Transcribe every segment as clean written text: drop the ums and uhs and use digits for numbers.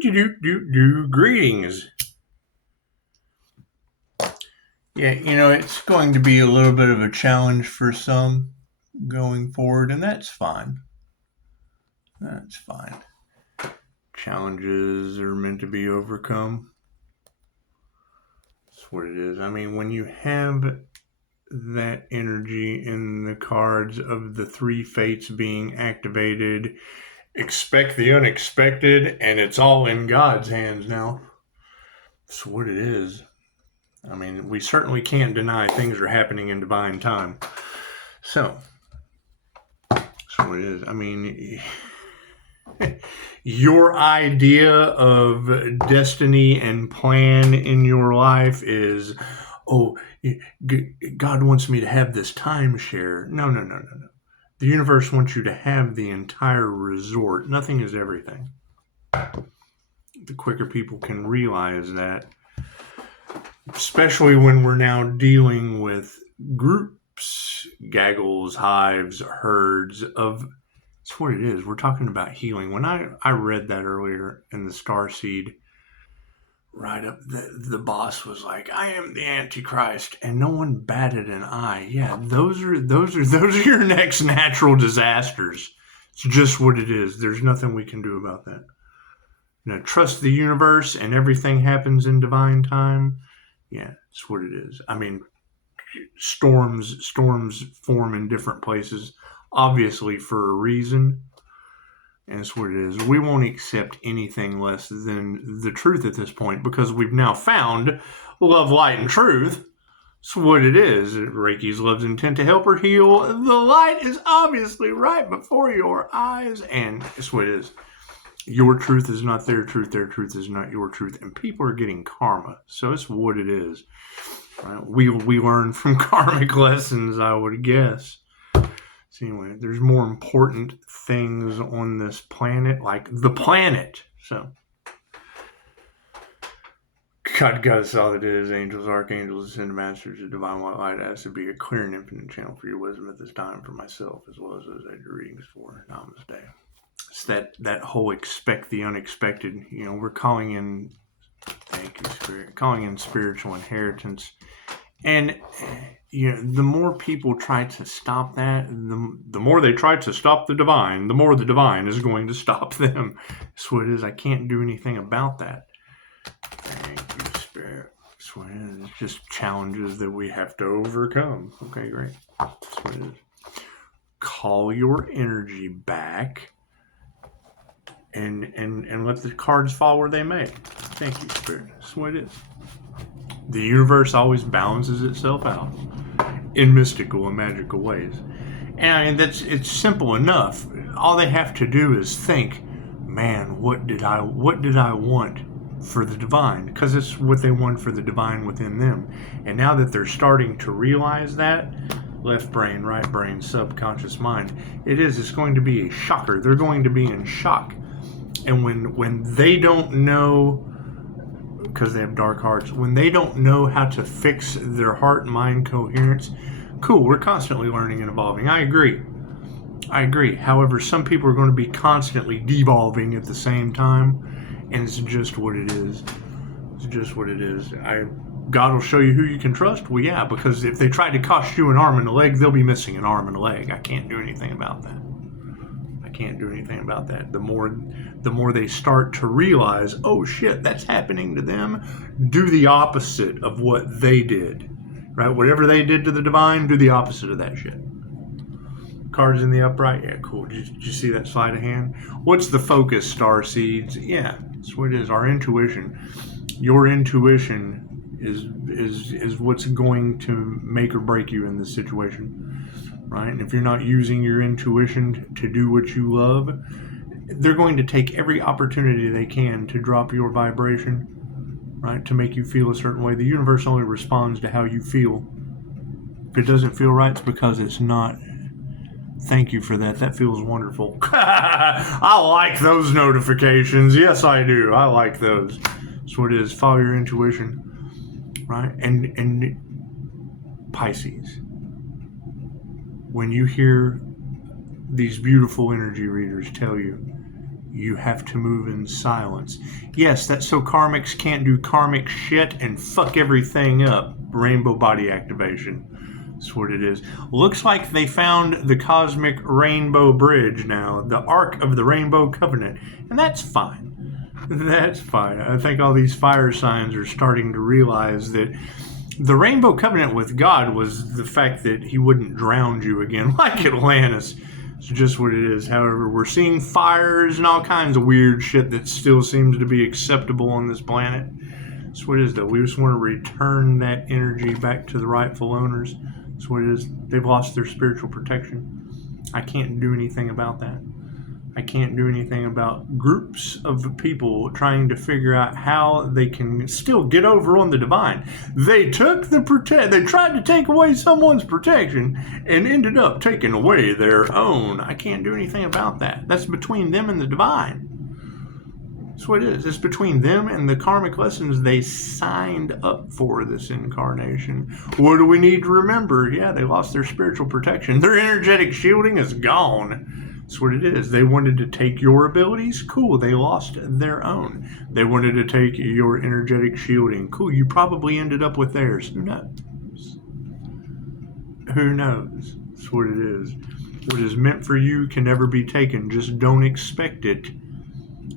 Greetings. Yeah, it's going to be a little bit of a challenge for some going forward, and that's fine. That's fine. Challenges are meant to be overcome. That's what it is. I mean, when you have that energy in the cards of the three fates being activated, expect the unexpected, and it's all in God's hands now. That's what it is. I mean, we certainly can't deny things are happening in divine time. So it is. I mean, your idea of destiny and plan in your life is, God wants me to have this timeshare. No. The universe wants you to have the entire resort. Nothing is everything. The quicker people can realize that, especially when we're now dealing with groups, gaggles, hives, herds of, that's what it is. We're talking about healing. When I read that earlier in the Starseed write-up, the boss was like, I am the Antichrist, and no one batted an eye. Yeah, those are your next natural disasters. It's just what it is. There's nothing we can do about that. Trust the universe and everything happens in divine time. Yeah, it's what it is. I mean, storms form in different places, obviously for a reason. And it's what it is. We won't accept anything less than the truth at this point because we've now found love, light, and truth. It's what it is. Reiki's love's intent to help her heal. The light is obviously right before your eyes. And it's what it is. Your truth is not their truth. Their truth is not your truth. And people are getting karma. So it's what it is. Right? We learn from karmic lessons, I would guess. So anyway, there's more important things on this planet, like the planet. So God us all that is, angels, archangels, ascended masters, of divine white light, has to be a clear and infinite channel for your wisdom at this time for myself, as well as those I do readings for. Namaste. It's that whole expect the unexpected. We're calling in, thank you, Spirit, calling in spiritual inheritance. And the more people try to stop that, the more they try to stop the divine, the more the divine is going to stop them. That's what it is. I can't do anything about that. Thank you, Spirit. That's what it is. It's just challenges that we have to overcome. Okay, great. That's what it is. Call your energy back and let the cards fall where they may. Thank you, Spirit. That's what it is. The universe always balances itself out in mystical and magical ways. And it's simple enough. All they have to do is think, man, what did I want for the divine? Because it's what they want for the divine within them. And now that they're starting to realize that, left brain, right brain, subconscious mind, it's going to be a shocker. They're going to be in shock. And when they don't know, because they have dark hearts, when they don't know how to fix their heart-mind coherence, cool, we're constantly learning and evolving. I agree. However, some people are going to be constantly devolving at the same time, and it's just what it is. It's just what it is. God will show you who you can trust. Well, yeah, because if they try to cost you an arm and a leg, they'll be missing an arm and a leg. I can't do anything about that. The more they start to realize, oh shit, that's happening to them, do the opposite of what they did. Right? Whatever they did to the divine, do the opposite of that shit. Cards in the upright, yeah, cool. Did you see that sleight of hand? What's the focus, star seeds? Yeah, that's what it is. Our intuition. Your intuition is what's going to make or break you in this situation. Right? And if you're not using your intuition to do what you love, they're going to take every opportunity they can to drop your vibration, right? To make you feel a certain way. The universe only responds to how you feel. If it doesn't feel right, it's because it's not. Thank you for that. That feels wonderful. I like those notifications. Yes, I do. I like those. That's what it is. Follow your intuition, right? And Pisces. When you hear these beautiful energy readers tell you You have to move in silence. Yes, that's so karmics can't do karmic shit and fuck everything up. Rainbow body activation. That's what it is. Looks like they found the cosmic rainbow bridge now, the Ark of the Rainbow Covenant, and that's fine. That's fine. I think all these fire signs are starting to realize that the Rainbow Covenant with God was the fact that he wouldn't drown you again like Atlantis. It's just what it is. However, we're seeing fires and all kinds of weird shit that still seems to be acceptable on this planet. That's what it is, though. We just want to return that energy back to the rightful owners. That's what it is. They've lost their spiritual protection. I can't do anything about that. I can't do anything about groups of people trying to figure out how they can still get over on the divine. They took they tried to take away someone's protection and ended up taking away their own. I can't do anything about that. That's between them and the divine. That's what it is. It's between them and the karmic lessons they signed up for this incarnation. What do we need to remember? Yeah, they lost their spiritual protection. Their energetic shielding is gone. That's what it is. They wanted to take your abilities. Cool. They lost their own. They wanted to take your energetic shielding. Cool. You probably ended up with theirs. Who knows? Who knows? That's what it is. What is meant for you can never be taken. Just don't expect it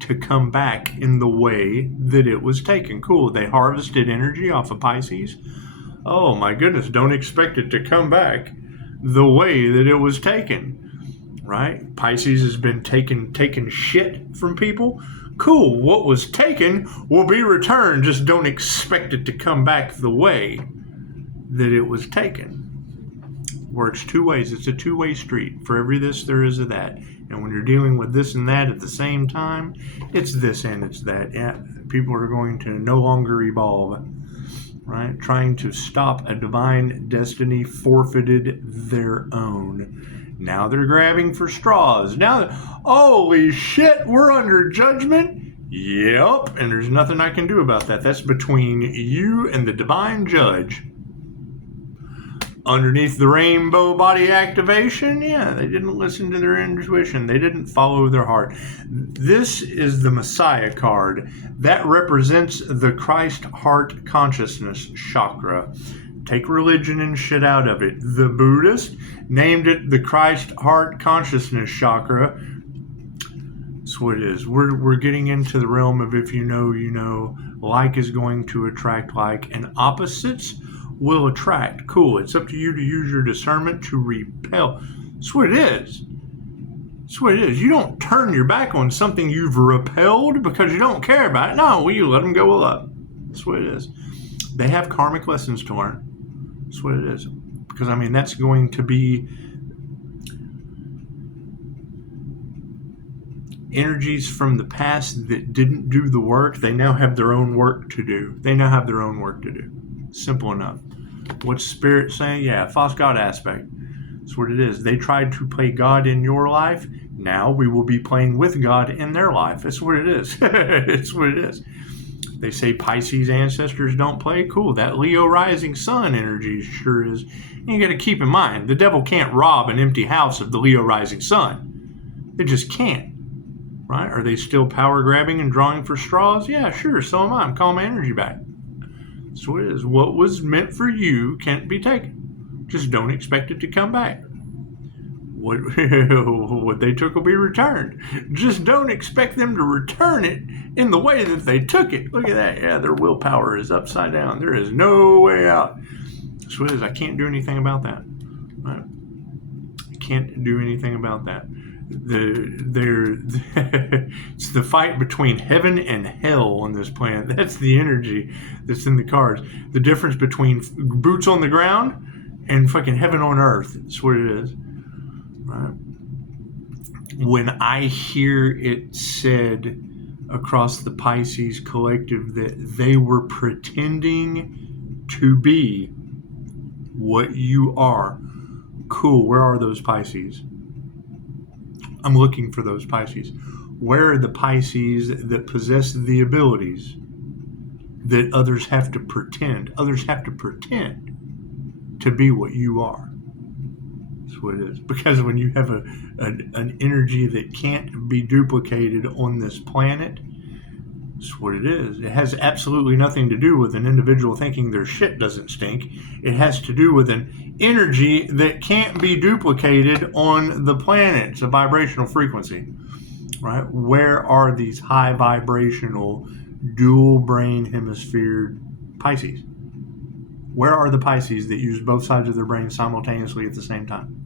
to come back in the way that it was taken. Cool. They harvested energy off of Pisces. Oh my goodness. Don't expect it to come back the way that it was taken. Right? Pisces has been taking shit from people. Cool. What was taken will be returned. Just don't expect it to come back the way that it was taken. Works two ways. It's a two-way street. For every this, there is a that. And when you're dealing with this and that at the same time, it's this and it's that. Yeah, people are going to no longer evolve. Right? Trying to stop a divine destiny forfeited their own. Now they're grabbing for straws. Now, holy shit, we're under judgment. Yep, and there's nothing I can do about that. That's between you and the divine judge. Underneath the rainbow body activation, yeah, they didn't listen to their intuition. They didn't follow their heart. This is the Messiah card. That represents the Christ heart consciousness chakra. Take religion and shit out of it. The Buddhist named it the Christ heart consciousness chakra. That's what it is. We're getting into the realm of if you know, you know. Like is going to attract like, and opposites will attract. Cool. It's up to you to use your discernment to repel. That's what it is. That's what it is. You don't turn your back on something you've repelled because you don't care about it. No, you let them go up. That's what it is. They have karmic lessons to learn. That's what it is. Because, I mean, that's going to be energies from the past that didn't do the work. They now have their own work to do. They now have their own work to do. Simple enough. What's Spirit saying? Yeah, false God aspect. That's what it is. They tried to play God in your life. Now we will be playing with God in their life. That's what it is. It's what it is. They say Pisces ancestors don't play. Cool. That Leo rising sun energy sure is. And you got to keep in mind, the devil can't rob an empty house of the Leo rising sun. They just can't. Right? Are they still power grabbing and drawing for straws? Yeah, sure. So am I. I'm calling my energy back. That's what it is. What was meant for you can't be taken. Just don't expect it to come back. What they took will be returned. Just don't expect them to return it in the way that they took it. Look at that. Yeah, their willpower is upside down. There is no way out. That's what it is. I can't do anything about that. Right? I can't do anything about that. It's the fight between heaven and hell on this planet. That's the energy that's in the cards. The difference between boots on the ground and fucking heaven on earth. That's what it is. Right? When I hear it said across the Pisces collective that they were pretending to be what you are, cool, where are those Pisces? I'm looking for those Pisces. Where are the Pisces that possess the abilities that others have to pretend? Others have to pretend to be what you are. That's what it is. Because when you have an energy that can't be duplicated on this planet, that's what it is. It has absolutely nothing to do with an individual thinking their shit doesn't stink. It has to do with an energy that can't be duplicated on the planet. It's a vibrational frequency, right? Where are these high vibrational dual brain hemisphere Pisces? Where are the Pisces that use both sides of their brain simultaneously at the same time?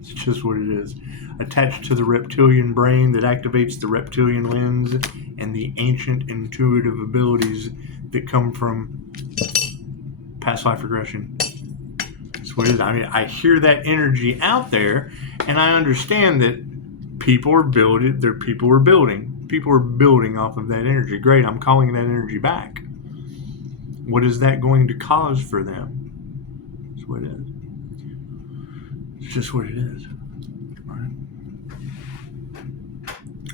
It's just what it is. Attached to the reptilian brain that activates the reptilian lens and the ancient intuitive abilities that come from past life regression. That's what it is. I mean, I hear that energy out there, and I understand that people are building. People are building off of that energy. Great, I'm calling that energy back. What is that going to cause for them? That's what it is. It's just what it is. Right?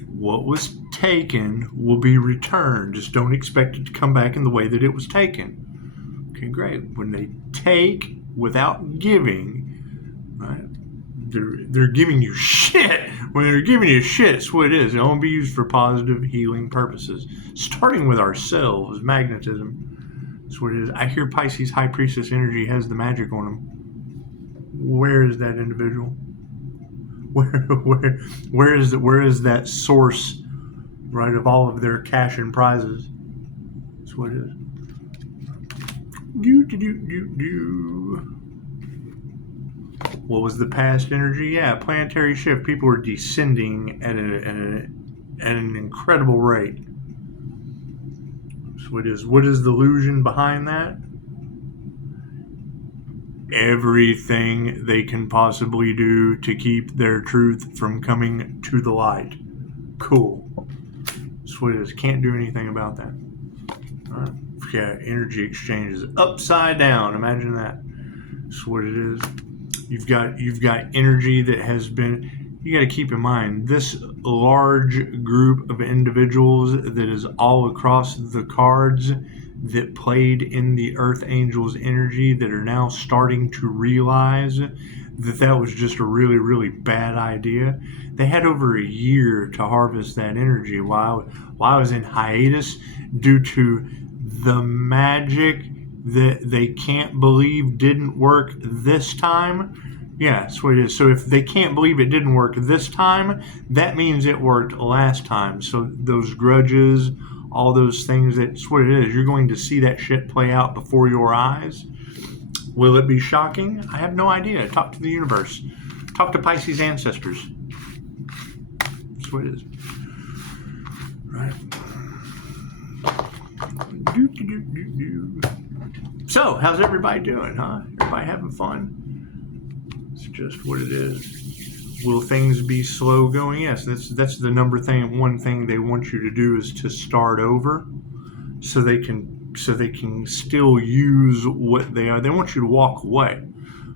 What was taken will be returned. Just don't expect it to come back in the way that it was taken. Okay, great. When they take without giving, right? They're giving you shit. When they're giving you shit, it's what it is. It will be used for positive healing purposes. Starting with ourselves, magnetism. That's what it is. I hear Pisces High Priestess energy has the magic on them. Where is that individual? Where is that source, right, of all of their cash and prizes? That's what it is. What was the past energy? Yeah, planetary shift. People are descending at an incredible rate. So it is. What is the illusion behind that? Everything they can possibly do to keep their truth from coming to the light. Cool. That's what it is. Can't do anything about that. All right. Yeah, energy exchange is upside down. Imagine that. That's what it is. You've got energy that has been. You got to keep in mind this large group of individuals that is all across the cards that played in the Earth Angels energy that are now starting to realize that was just a really, really bad idea. They had over a year to harvest that energy while I was in hiatus due to the magic that they can't believe didn't work this time. Yeah, that's what it is. So if they can't believe it didn't work this time, that means it worked last time. So those grudges, all those things, that's what it is. You're going to see that shit play out before your eyes. Will it be shocking? I have no idea. Talk to the universe. Talk to Pisces ancestors. That's what it is. Right. So, how's everybody doing, huh? Everybody having fun? It's just what it is. Will things be slow going? Yes, that's the one thing they want you to do is to start over, so they can still use what they are. They want you to walk away.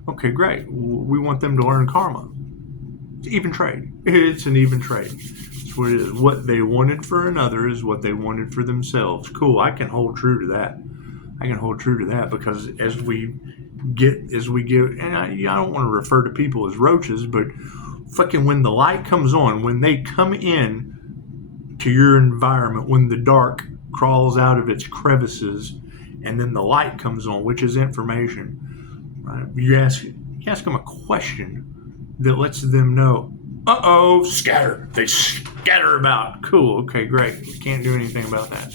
Okay, great. We want them to learn karma. It's even trade. It's an even trade. It's what it is. What they wanted for another is what they wanted for themselves. Cool. I can hold true to that. Because as we get, and I don't want to refer to people as roaches, but fucking when the light comes on, when they come in to your environment, when the dark crawls out of its crevices, and then the light comes on, which is information, right? You ask them a question that lets them know, scatter. They scatter about. Cool. Okay, great. We can't do anything about that.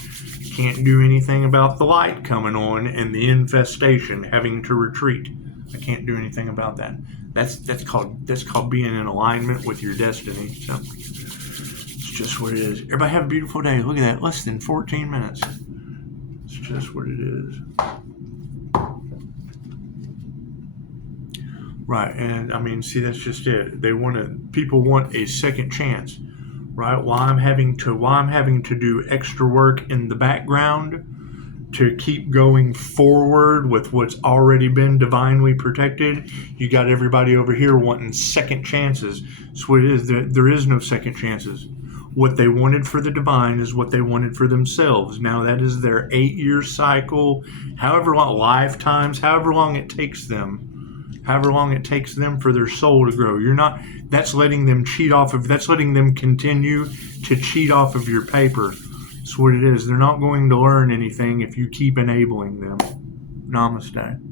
Can't do anything about the light coming on and the infestation having to retreat. I can't do anything about that. That's called being in alignment with your destiny. So it's just what it is. Everybody have a beautiful day. Look at that, less than 14 minutes. It's just what it is. Right, and I mean, see, that's just it. People want a second chance. Right, while I'm having to do extra work in the background to keep going forward with what's already been divinely protected, you got everybody over here wanting second chances. That's what it is. There is no second chances. What they wanted for the divine is what they wanted for themselves. Now that is their 8-year cycle, however long, lifetimes, however long it takes them however long it takes them for their soul to grow. You're not, that's letting them that's letting them continue to cheat off of your paper. That's what it is. They're not going to learn anything if you keep enabling them. Namaste.